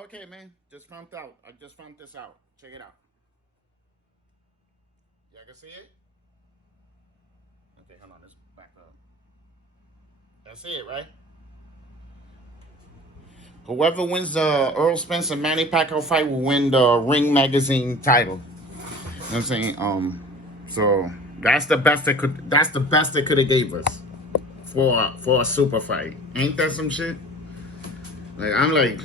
Okay, man. Just found out. I just found this out. Check it out. Y'all can see it? Okay, hold on. Let's back up. That's it, right? Whoever wins the Earl Spence and Manny Pacquiao fight will win the Ring Magazine title. You know what I'm saying? So that's the best they could. That's the best they could have gave us for a super fight. Ain't that some shit? Like I'm like,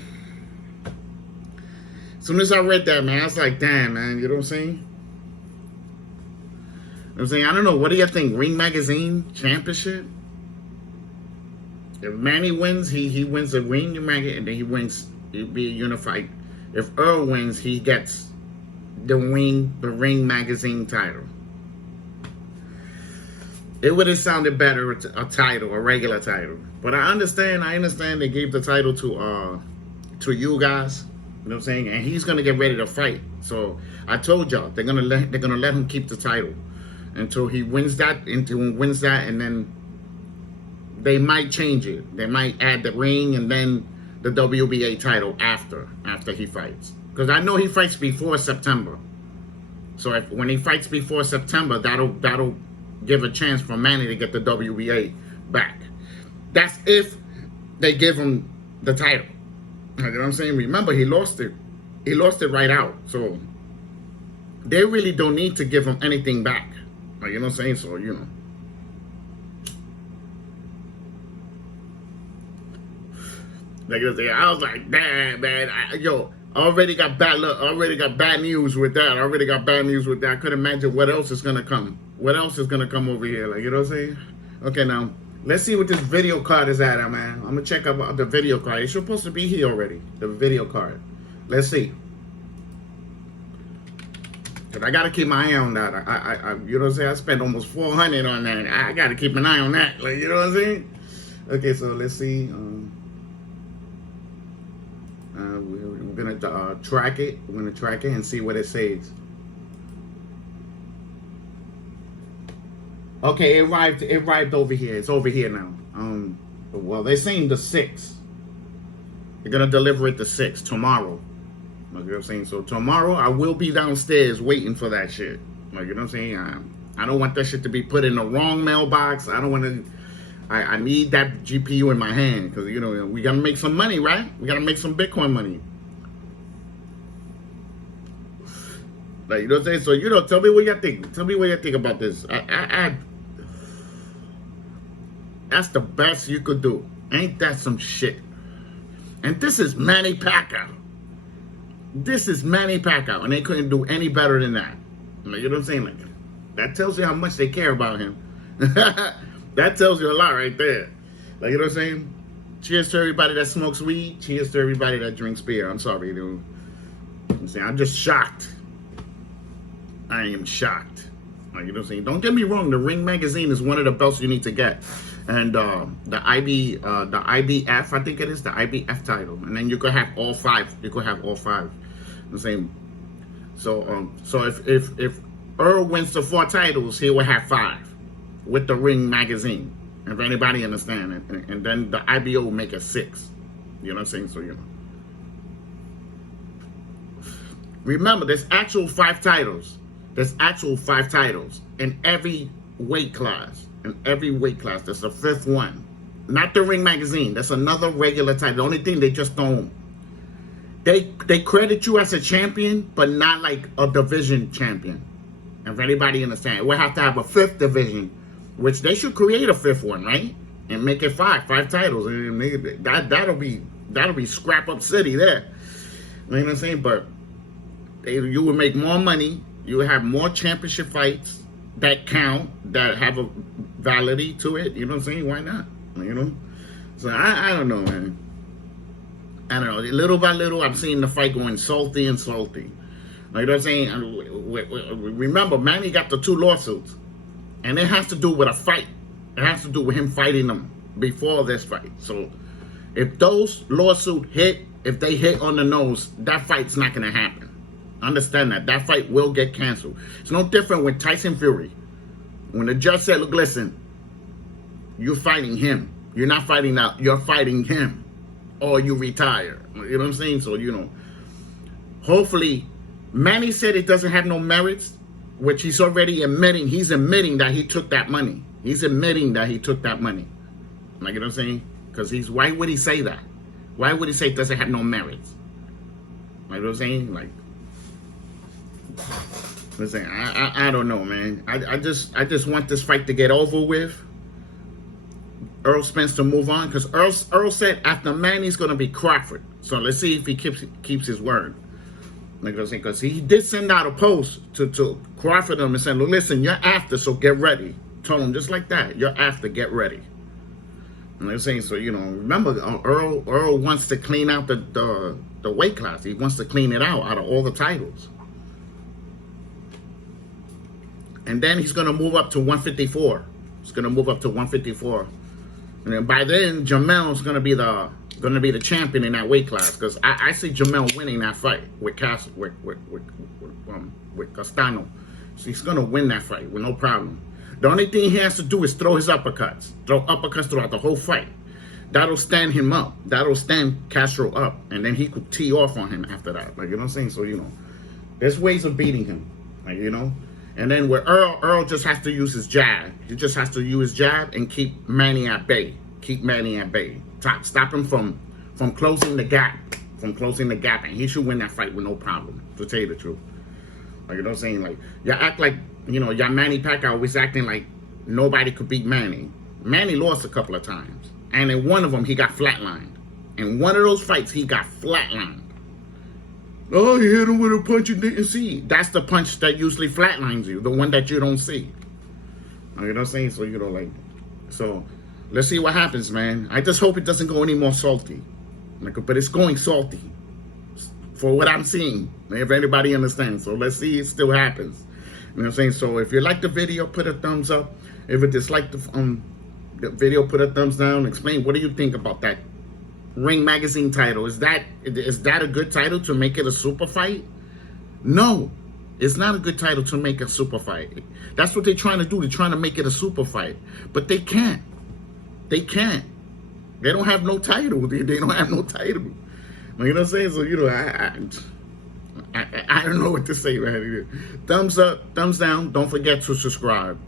as soon as I read that, man, I was like, damn, man. You know what I'm saying? I'm saying, I don't know. What do you think? Ring Magazine Championship? If Manny wins, he wins the Ring Magazine, and then he wins. It'll be a unified. If Earl wins, he gets the Ring Magazine title. It would have sounded better a title, a regular title. But I understand they gave the title to you guys. You know what I'm saying? And he's gonna get ready to fight. So I told y'all they're gonna let him keep the title until he wins that, and then they might change it. They might add the ring and then the WBA title after he fights. Because I know he fights before September. So when he fights before September, that'll give a chance for Manny to get the WBA back. That's if they give him the title. You know what I'm saying? Remember, he lost it. He lost it right out. So they really don't need to give him anything back. You know what I'm saying? So, you know. Like I was like, damn, man. I already got bad news with that. I couldn't imagine what else is gonna come. What else is gonna come over here? Like, you know what I'm saying? Okay, now let's see what this video card is at, man. I'm gonna check out the video card. It's supposed to be here already. The video card. Let's see. Cause I gotta keep my eye on that. I you know what I'm saying? I spent almost $400 on that. I gotta keep an eye on that. Like, you know what I'm saying? Okay, so let's see. We're gonna track it. We're gonna track it and see what it says. Okay, it arrived over here. It's over here now. Well, they're saying the 6th. They're gonna deliver it the 6th tomorrow. Like, you know what I'm saying? So tomorrow I will be downstairs waiting for that shit. Like, you know what I'm saying? I don't want that shit to be put in the wrong mailbox. I don't want to. I need that GPU in my hand because, you know, we gotta make some money, right? We gotta make some Bitcoin money. Like, you know what I'm saying? So, you know, tell me what you think. Tell me what you think about this. That's the best you could do. Ain't that some shit? And this is Manny Pacquiao. This is Manny Pacquiao, and they couldn't do any better than that. Like, you know what I'm saying? Like, that tells you how much they care about him. That tells you a lot right there. Like, you know what I'm saying? Cheers to everybody that smokes weed. Cheers to everybody that drinks beer. I'm sorry, dude. I'm saying, I'm just shocked. I am shocked. Like, you know what I'm saying? Don't get me wrong. The Ring Magazine is one of the belts you need to get. And the IBF, I think it is, the IBF title. And then you could have all 5. You could have all 5. You know what I'm saying? So if Errol wins the 4 titles, he will have 5 with the Ring Magazine, if anybody understand it. And then the IBO will make it 6. You know what I'm saying? So, you know. Remember, there's actual 5 titles. There's actual 5 titles in every weight class. In every weight class. There's a 5th one. Not the Ring Magazine. That's another regular title. The only thing they just don't. They credit you as a champion, but not like a division champion. If anybody understand, we'll have to have a 5th division, which they should create a 5th one, right? And make it 5 titles. And that'll be scrap up city there. You know what I'm saying? But you would make more money. You would have more championship fights that count, that have a validity to it. You know what I'm saying? Why not? You know? So I don't know, man. I don't know. Little by little, I'm seeing the fight going salty and salty. Like, you know what I'm saying? Remember, Manny got the 2 lawsuits. And it has to do with a fight. It has to do with him fighting them before this fight. So if those lawsuits hit, if they hit on the nose, that fight's not going to happen. Understand that. That fight will get canceled. It's no different with Tyson Fury. When the judge said, look, listen, you're fighting him. You're not fighting out. You're fighting him. Or you retire. You know what I'm saying? So, you know, hopefully, Manny said it doesn't have no merits, which he's already admitting. He's admitting that he took that money. He's admitting that he took that money. Like, you know what I'm saying? Because why would he say that? Why would he say it doesn't have no merits? Like, you know what I'm saying? Like, listen, I don't know, man. I just want this fight to get over with. Errol Spence to move on, because Errol said after Manny's gonna be Crawford. So let's see if he keeps his word. Like I was saying, because he did send out a post to Crawford and said, "Look, listen, you're after, so get ready." Told him just like that, "You're after, get ready." And they're saying, so you know, remember, Errol wants to clean out the weight class. He wants to clean it out of all the titles. And then he's gonna move up to 154. He's gonna move up to 154. And then by then, Jamel's gonna be the champion in that weight class, because I see Jamel winning that fight with Castano. So he's gonna win that fight with no problem. The only thing he has to do is throw his uppercuts, throw uppercuts throughout the whole fight. That'll stand him up. That'll stand Castro up, and then he could tee off on him after that. Like, you know what I'm saying? So, you know, there's ways of beating him. Like, you know. And then with Errol just has to use his jab. He just has to use his jab and keep Manny at bay. Keep Manny at bay. Stop him from closing the gap. From closing the gap. And he should win that fight with no problem, to tell you the truth. Like, you know what I'm saying? Like, you act like, you know, y'all Manny Pacquiao always acting like nobody could beat Manny. Manny lost a couple of times. And in one of them, he got flatlined. In one of those fights, he got flatlined. Oh, he hit him with a punch you didn't see. That's the punch that usually flatlines you, the one that you don't see. You know what I'm saying? So, you know, like, so let's see what happens, man. I just hope it doesn't go any more salty. Like, but it's going salty for what I'm seeing, if anybody understands. So let's see, it still happens. You know what I'm saying? So if you like the video, put a thumbs up. If you dislike the video, put a thumbs down. Explain, what do you think about that Ring Magazine title? Is that a good title to make it a super fight? No, it's not a good title to make a super fight. That's what they're trying to do. They're trying to make it a super fight, but they can't. They can't. They don't have no title. They don't have no title. You know what I'm saying? So, you know, I don't know what to say, man. Thumbs up, thumbs down. Don't forget to subscribe.